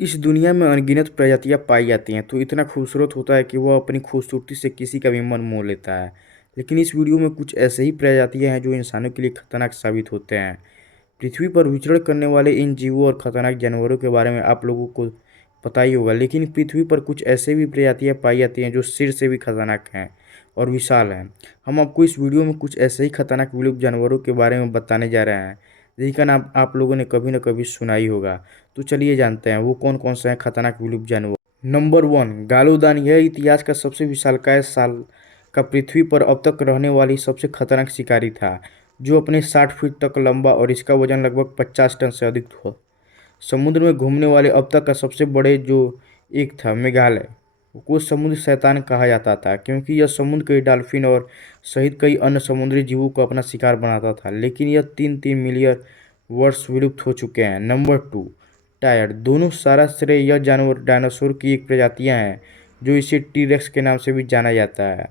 इस दुनिया में अनगिनत प्रजातियां पाई जाती हैं, तो इतना खूबसूरत होता है कि वह अपनी खूबसूरती से किसी का भी मन मोह लेता है। लेकिन इस वीडियो में कुछ ऐसे ही प्रजातियां हैं जो इंसानों के लिए खतरनाक साबित होते हैं। पृथ्वी पर विचरण करने वाले इन जीवों और खतरनाक जानवरों के बारे में आप लोगों को पता ही होगा, लेकिन पृथ्वी पर कुछ ऐसे भी प्रजातियां पाई जाती हैं जो सिर से भी खतरनाक हैं और विशाल हैं। हम आपको इस वीडियो में कुछ ऐसे ही खतरनाक विलुप्त जानवरों के बारे में बताने जा रहे हैं जिनका नाम आप लोगों ने कभी न कभी सुना ही होगा। तो चलिए जानते हैं वो कौन कौन से हैं खतरनाक विलुप्त जानवर। नंबर 1, गालूदान। यह इतिहास का सबसे विशालकाय साल का पृथ्वी पर अब तक रहने वाली सबसे खतरनाक शिकारी था, जो अपने 60 फीट तक लंबा और इसका वजन लगभग 50 टन से अधिक था। समुद्र में घूमने वाले अब तक का सबसे बड़े जो एक था मेघालय, को समुद्र शैतान कहा जाता था क्योंकि यह समुद्र के डॉल्फिन और सहित कई अन्य समुद्री जीवों को अपना शिकार बनाता था, लेकिन यह 3-3 मिलियन वर्ष विलुप्त हो चुके हैं। Number 2, tyre. दोनों सारा श्रेय यह जानवर डायनासोर की एक प्रजातियां हैं जो इसे टीरेक्स के नाम से भी जाना जाता है,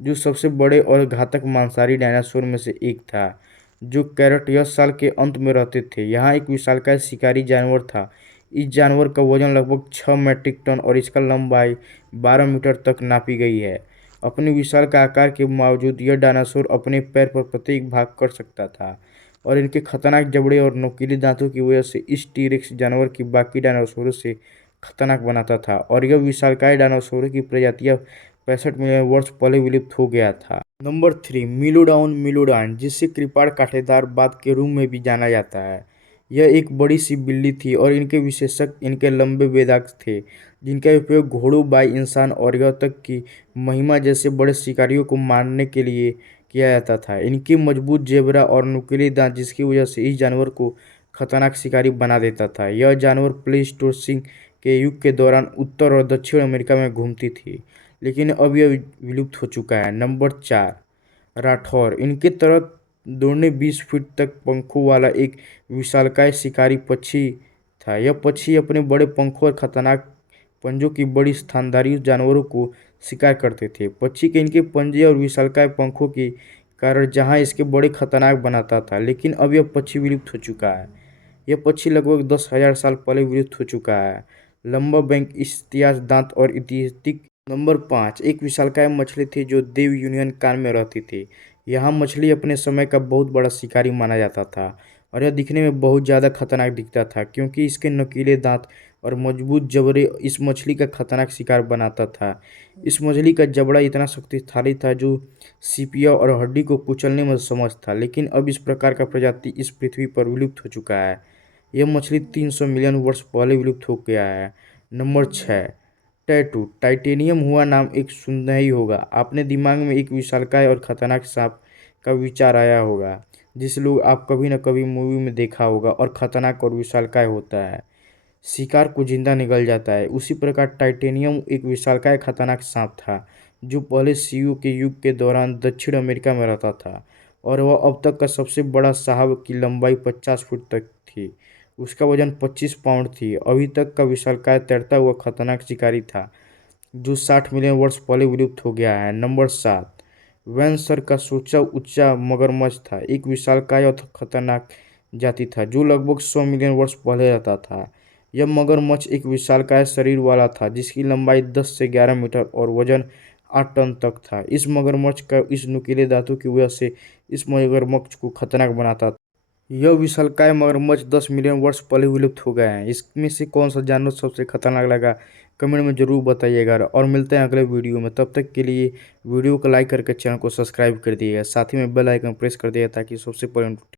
जो सबसे बड़े और घातक मांसाहारी डायनासोर में से एक था, जो कैरोटियस साल के अंत में रहते थे। यहाँ एक विशालकाय शिकारी जानवर था। इस जानवर का वजन लगभग 6 मीट्रिक टन और इसका लंबाई 12 मीटर तक नापी गई है। अपने विशाल का आकार के बावजूद यह डायनासोर अपने पैर पर प्रत्येक भाग कर सकता था और इनके खतरनाक जबड़े और नुकीले दांतों की वजह से इस टीरेक्स जानवर की बाकी डायनासोरों से खतरनाक बनाता था, और यह विशालकाय डायनासोरों की प्रजातियां 65 मिलियन वर्ष पहले विलुप्त हो गया था। नंबर 3, मिलोडाउन मिलोडान, जिसे कृपाण कांटेदार बात के रूप में भी जाना जाता है। यह एक बड़ी सी बिल्ली थी और इनके विशेषक इनके लंबे बेदाग थे, जिनका उपयोग घोड़ों, बाई इंसान और यह तक कि महिमा जैसे बड़े शिकारियों को मारने के लिए किया जाता था। इनके मजबूत जेबरा और नुकीले दांत जिसकी वजह से इस जानवर को खतरनाक शिकारी बना देता था। यह जानवर प्लेइस्टोसीन के युग के दौरान उत्तर और दक्षिण अमेरिका में घूमती थी, लेकिन अब यह विलुप्त हो चुका है। नंबर 4, राठौर। इनके तरह दौड़ने 20 फीट तक पंखों वाला एक विशालकाय शिकारी पक्षी था। यह पक्षी अपने बड़े पंखों और खतरनाक पंजों की बड़ी स्थानधारी जानवरों को शिकार करते थे। पक्षी के इनके पंजे और विशालकाय पंखों के कारण जहां इसके बड़े खतरनाक बनाता था, लेकिन अब यह पक्षी विलुप्त हो चुका है। यह पक्षी लगभग 10,000 साल पहले विलुप्त हो चुका है। लंबा बैंक इतिहास दांत और इतिहासिक। नंबर 5, एक विशालकाय मछली थी जो देव यूनियन कान में रहती थी। यहाँ मछली अपने समय का बहुत बड़ा शिकारी माना जाता था और यह दिखने में बहुत ज़्यादा खतरनाक दिखता था क्योंकि इसके नुकीले दांत और मजबूत जबड़े इस मछली का खतरनाक शिकार बनाता था। इस मछली का जबड़ा इतना शक्तिशाली था जो सीपिया और हड्डी को कुचलने में समर्थ था, लेकिन अब इस प्रकार का प्रजाति इस पृथ्वी पर विलुप्त हो चुका है। यह मछली 300 मिलियन वर्ष पहले विलुप्त हो गया है। Number 6, tattoo. टाइटेनियम हुआ नाम एक सुनना ही होगा। आपने दिमाग में एक विशालकाय और खतरनाक सांप का विचार आया होगा, जिसे लोग आप कभी न कभी मूवी में देखा होगा और खतरनाक और विशालकाय होता है, शिकार को जिंदा निगल जाता है। उसी प्रकार टाइटेनियम एक विशालकाय खतरनाक सांप था जो पहले सीयू के युग के दौरान दक्षिण अमेरिका में रहता था, और वह अब तक का सबसे बड़ा साहब की लंबाई 50 फुट तक थी। उसका वजन 25 पाउंड थी। अभी तक का विशालकाय तैरता हुआ खतरनाक शिकारी था जो 60 मिलियन वर्ष पहले विलुप्त हो गया है। नंबर 7, वैनसर का सोचा उच्चा मगरमच्छ था। एक विशालकाय और खतरनाक जाति था जो लगभग 100 मिलियन वर्ष पहले रहता था। यह मगरमच्छ एक विशालकाय शरीर वाला था जिसकी लंबाई 10 से 11 मीटर और वजन 8 टन तक था। इस मगरमच्छ का इस नुकीले दांतों की वजह से इस मगरमच्छ को खतरनाक बनाता था। यह विशालकाय मगरमच्छ 10 मिलियन वर्ष पहले विलुप्त हो गए हैं। इसमें से कौन सा जानवर सबसे खतरनाक लगा कमेंट में ज़रूर बताइएगा, और मिलते हैं अगले वीडियो में। तब तक के लिए वीडियो को लाइक करके चैनल को सब्सक्राइब कर दिएगा, साथ ही में बेल आइकन प्रेस कर दिएगा ताकि सबसे पहले